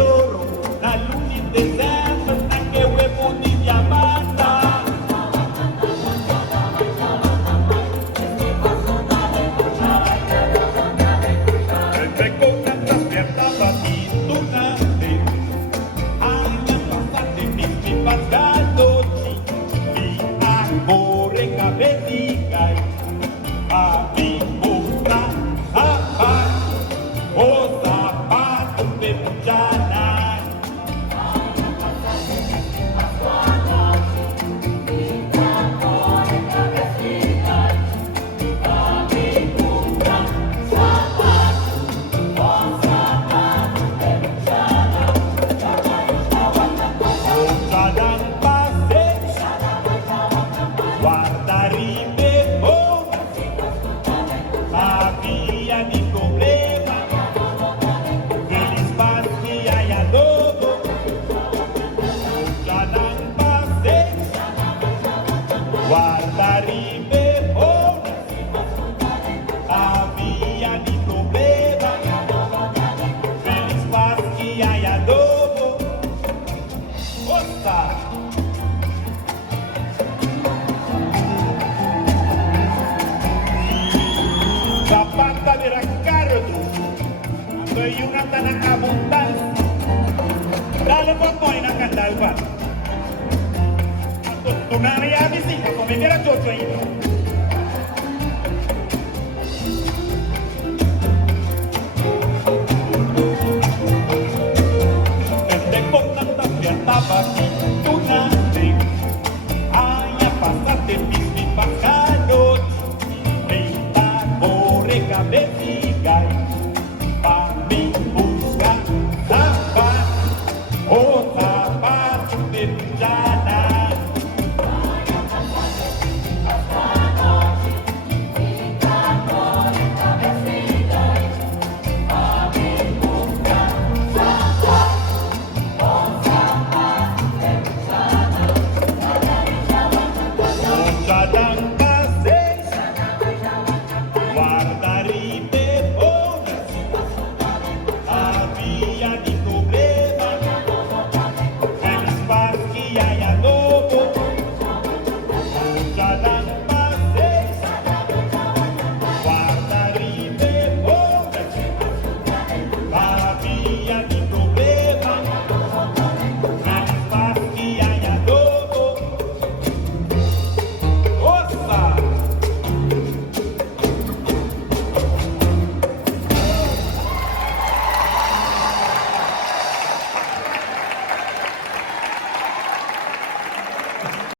oro, la luna indecente, hasta que huevo ni diamanta. Entre con la trasierta babitunate, ay, la pasate, mi pasado, mi amore cabetica, a mi boca, o zapatos de Puchana. Sadang pasek, guardare bona, había ni problema, feliz paz que hay adobo. Sadang pasek, guardare bona, había ni problema, feliz paz que hay adobo. Osta! Zapata de Ricardo, soy una tan abundante. Dale poco en la candalba. Tú me habías visitado, me hubiera chocho ahí.